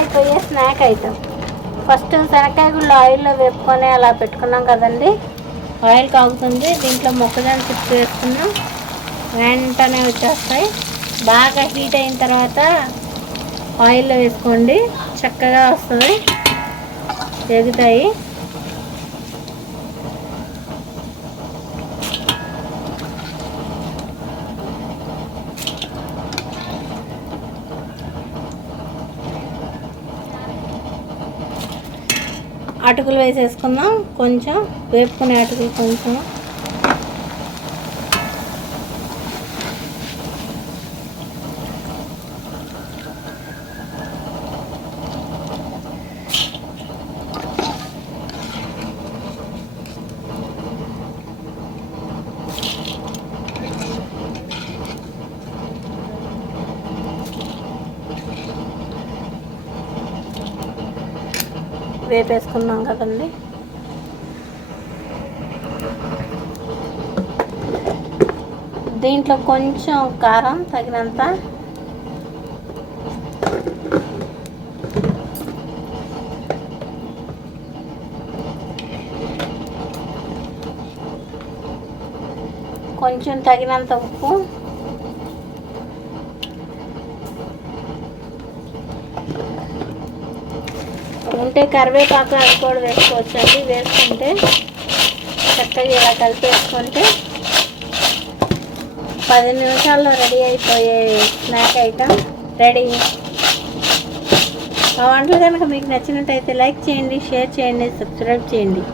అయిపోయే snack item. First శనక్కాయ గుళ్ళు ఆయిల్లో వేపుకొని అలా పెట్టుకున్నాం కదండి. ఆయిల్ కాగుతుంది, దీంట్లో మొక్కజొన్న చిప్స్ వేసుకున్నాం. వెంటనే వచ్చేస్తాయి. బాగా హీట్ అయిన తర్వాత ఆయిల్లో వేసుకోండి, చక్కగా వస్తుంది, ఎగుతాయి. అటుకులు వేసేసుకుందాం, కొంచెం వేపుకునే అటుకులు కొంచెం. వేపేసుకున్నాం కదండి. దీంట్లో కొంచెం కారం తగినంత, కొంచెం తగినంత ఉప్పు, ఉంటే కరివేపాకు అది కూడా వేసుకోవచ్చండి. వేసుకుంటే చక్కగా ఇలా కలిపేసుకుంటే 10 నిమిషాల్లో రెడీ అయిపోయే స్నాక్ ఐటమ్ రెడీ. మా వంటలు కనుక మీకు నచ్చినట్టయితే లైక్ చేయండి, షేర్ చేయండి, సబ్స్క్రైబ్ చేయండి.